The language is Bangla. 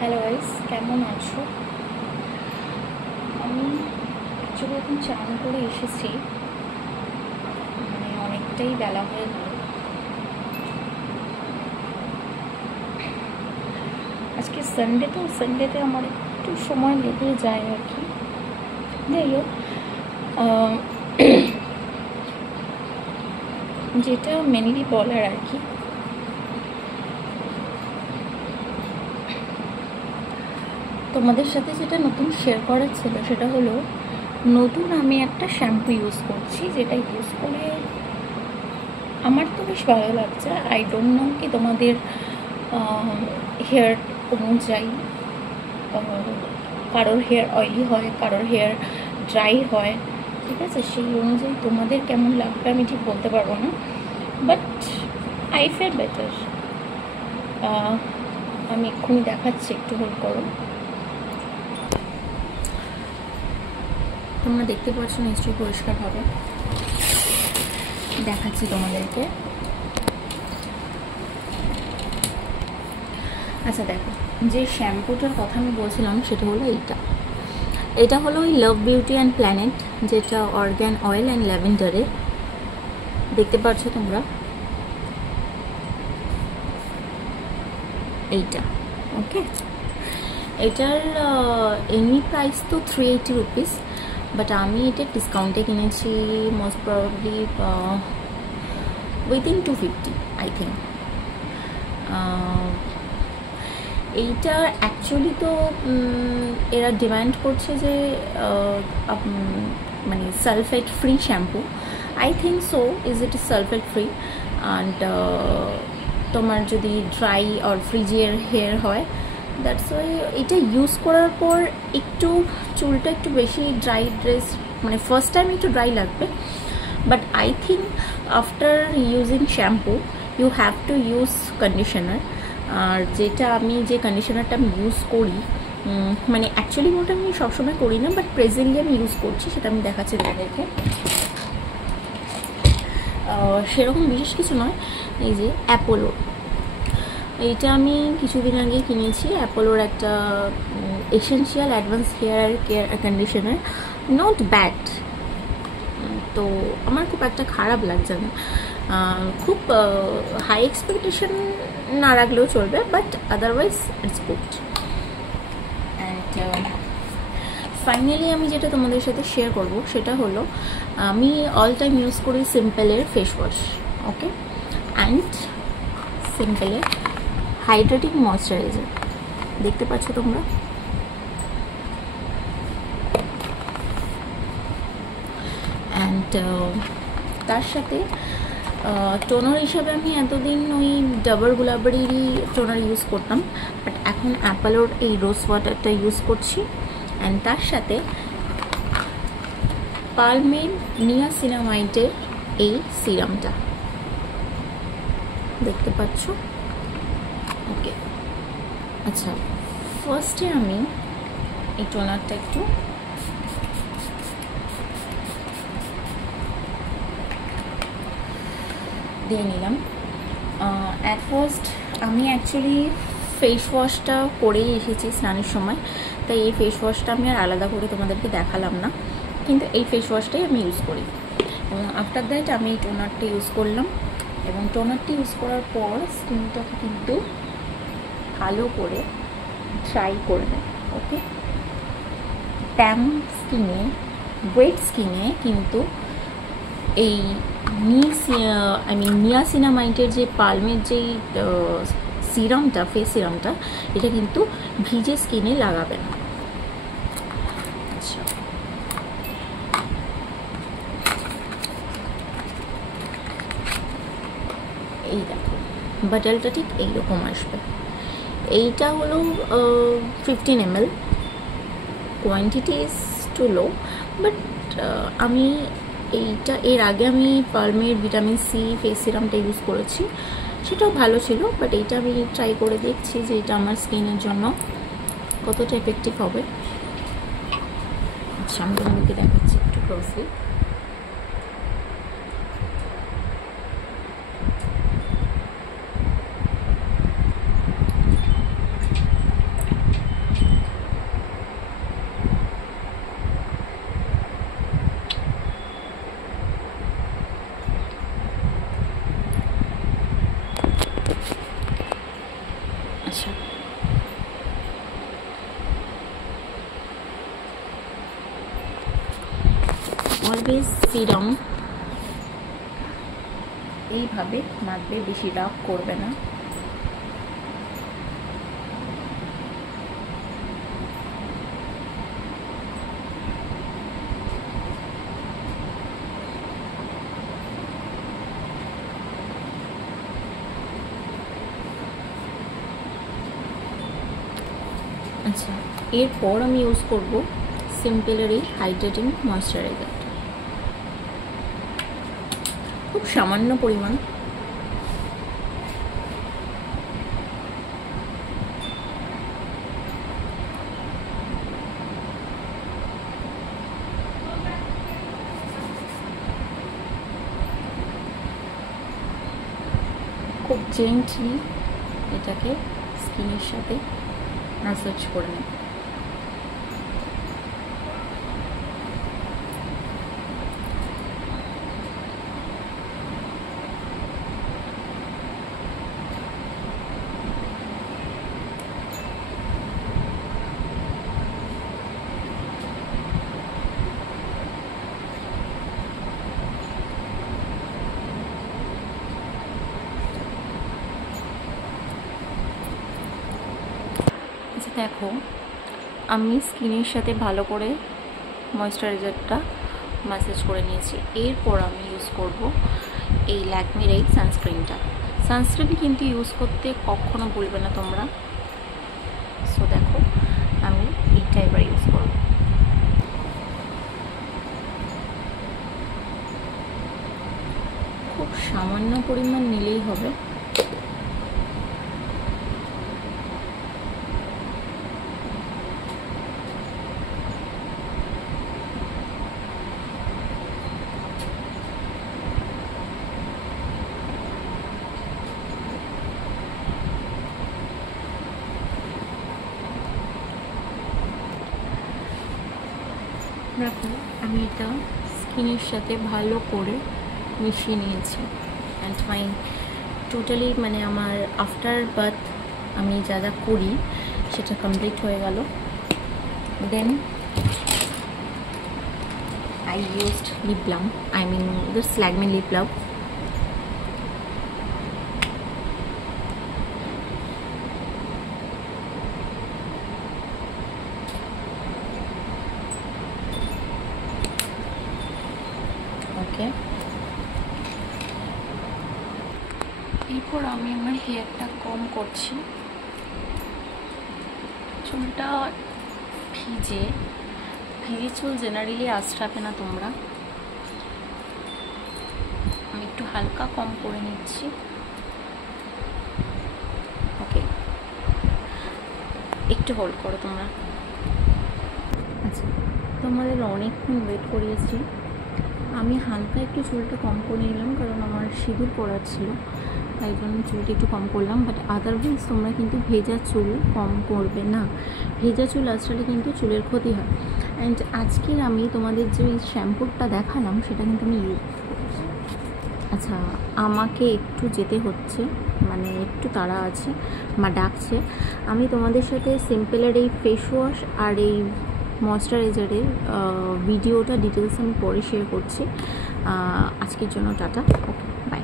হ্যালো গাইস, কেমন আছো? আমি অ্যাকচুয়ালি এখন চান করে এসেছি, মানে অনেকটাই বেলা হয়ে গেল। আজকে সানডে, তো সানডেতে আমার একটু সময় লেগে যায় আর কি। যাই হোক, যেটা মেনলি বলার আর কি, তোমাদের সাথে যেটা নতুন শেয়ার করার ছিল সেটা হলো, নতুন আমি একটা শ্যাম্পু ইউজ করছি, যেটা ইউজ করে আমার তো বেশ ভালো লাগছে। আই ডোন্ট নো কি তোমাদের হেয়ার অনুযায়ী, কারোর হেয়ার অয়েলি হয়, কারোর হেয়ার ড্রাই হয়, ঠিক আছে? সেই অনুযায়ী তোমাদের কেমন লাগবে আমি ঠিক বলতে পারবো না, বাট আই ফিল বেটার। আমি এক্ষুনি দেখাচ্ছি, একটু হোল্ড করো। তোমরা দেখতে পাচ্ছ নিশ্চয়ই পরিষ্কারভাবে দেখাচ্ছি তোমাদেরকে। আচ্ছা দেখো, যে শ্যাম্পুটার কথা আমি বলছিলাম সেটা হলো এটা হলো ওই লাভ বিউটি অ্যান্ড প্ল্যানেট, যেটা অর্গ্যান অয়েল অ্যান্ড ল্যাভেন্ডারে। দেখতে পাচ্ছ তোমরা এইটা, ওকে? এটার এমনি প্রাইস তো 380 রুপিস, বাট আমি এটা ডিসকাউন্টে কিনেছি, most probably within 250 I think. এইটা অ্যাকচুয়ালি তো এরা ডিমান্ড করছে যে মানে sulphate free shampoo. I think so, is it sulphate free. And তোমার যদি ড্রাই আর ফ্রিজিয়ার হেয়ার হয়, দ্যাটস ওয়াই এটা ইউজ করার পর একটু চুলটা একটু বেশি ড্রাই মানে ফার্স্ট টাইম একটু ড্রাই লাগবে, but I think after using shampoo you have to use conditioner. আর যেটা আমি যে কন্ডিশনারটা আমি ইউজ করি, মানে অ্যাকচুয়ালি ওটা আমি সবসময় করি না, বাট প্রেজেন্টলি আমি ইউজ করছি, সেটা আমি দেখাচ্ছি তোমাদেরকে। সেরকম বিশেষ কিছু নয়, এই যে অ্যাপোলো, এইটা আমি কিছুদিন আগে কিনেছি। অ্যাপোলোর একটা essential advance hair care conditioner, not bad. তো আমার খুব একটা খারাপ লাগছে না, খুব হাই এক্সপেকটেশন না রাখলেও চলবে, but otherwise it's good. And finally আমি যেটা তোমাদের সাথে শেয়ার করব সেটা হলো, আমি অল টাইম ইউজ করি সিম্পলের ফেস ওয়াশ, ওকে? অ্যান্ড সিম্পলের হাইড্রেটিং ময়শ্চারাইজার, দেখতে পাচ্ছ তোমরা। অ্যান্ড তার সাথে টোনার হিসাবে আমি এতদিন ওই ডাবর গুলাবারিরই টোনার ইউজ করতাম, বাট এখন অ্যাপোলোর এই রোজ ওয়াটারটা ইউজ করছি। অ্যান্ড তার সাথে পালমের নিয়াসিনামাইডের এই সিরামটা, দেখতে পাচ্ছ, ওকে? আচ্ছা, ফার্স্টে আমি এই টোনারটা একটু দিয়ে নিলাম। অ্যাট ফার্স্ট আমি অ্যাকচুয়ালি ফেস ওয়াশটা করেই এসেছি স্নানের সময়, তাই এই ফেস ওয়াশটা আমি আর আলাদা করে তোমাদেরকে দেখালাম না, কিন্তু এই ফেস ওয়াশটাই আমি ইউজ করি। এবং আফটার দ্যাট আমি এই টোনারটা ইউজ করলাম, এবং টোনারটি ইউজ করার পর স্কিনটাকে কিন্তু ভালো করে ড্রাই করে নেয়, ওকে? ট্যান স্কিনে, ওয়েট স্কিনে কিন্তু এই নিয়াসিনামাইডের যে পালমের যেই সিরামটা, ফেস সিরামটা, এটা কিন্তু ভিজে স্কিনে লাগাবে না। আচ্ছা, এই দেখো বাটলটা ঠিক এইরকম আসবে। এইটা হলো 15 ml, quantity is too low, but আমি এইটা এর আগে আমি পালমের ভিটামিন সি ফেস সিরামটা ইউজ করেছি, সেটাও ভালো ছিল, বাট এইটা আমি ট্রাই করে দেখছি যে এটা আমার স্কিনের জন্য কতটা এফেক্টিভ হবে। আচ্ছা, আমি তোমাদেরকে দেখাচ্ছি একটু ক্লোজলি। অলওয়েজ সিরাম এইভাবে মাখবে, বেশি রাগ করবে না। আচ্ছা, এরপর আমি ইউজ করব সিম্পলের এই হাইড্রেটিং ময়েশ্চারাইজার, খুব সামান্য পরিমাণ। খুব জেন্টলি এটাকে স্কিনের সাথে ম্যাসাজ করে নেব। দেখো, আমি স্কিনের সাথে ভালো করে ময়েশ্চারাইজারটা ম্যাসাজ করে নিয়েছি। এরপর আমি ইউজ করব এই ল্যাকমির এই সানস্ক্রিনটা। সানস্ক্রিন কিন্তু ইউজ করতে কখনো ভুলবে না তোমরা। সো দেখো, আমি এইটা এবার ইউজ করব। খুব সামান্য পরিমাণ নিলেই হবে। দেখো, আমি এটা স্কিনের সাথে ভালো করে মিশিয়ে নিয়েছি। অ্যান্ড মাই টোটালি মানে আমার আফটার বাথ আমি যা যা করি সেটা কমপ্লিট হয়ে গেল। Then I used lip balm, I mean this Lakme lip balm. Okay, এরপর আমি আমার হেয়ারটা কম করছি। চুলটা ভিজে চুল জেনারেলি আঁচড়াবে না তোমরা। আমি একটু হালকা কম করে নিচ্ছি। ওকে, একটু হোল্ড করো তোমরা। আচ্ছা, তোমাদের অনেকক্ষণ ওয়েট করিয়েছি। আমি হালকা একটু চুলটা কম করে নিলাম, কারণ আমার সিঁদুর পড়ার ছিল, তাই জন্য চুলটা একটু কম করলাম। বাট আদারওয়াইজ তোমরা কিন্তু ভেজা চুল কম করবে না। ভেজা চুল আসলে কিন্তু চুলের ক্ষতি হয়। অ্যান্ড আজকের আমি তোমাদের যে শ্যাম্পুটা দেখালাম সেটা কিন্তু আমি ইউজ করছি। আচ্ছা, আমাকে একটু যেতে হচ্ছে, মানে একটু তাড়া আছে, মা ডাকছে। আমি তোমাদের সাথে সিম্পলের এই ফেস ওয়াশ আর এই ময়েশ্চারাইজারের ভিডিওটা ডিটেলস আমি পরে শেয়ার করছি। আজকের জন্য টাটা, ওকে, বাই।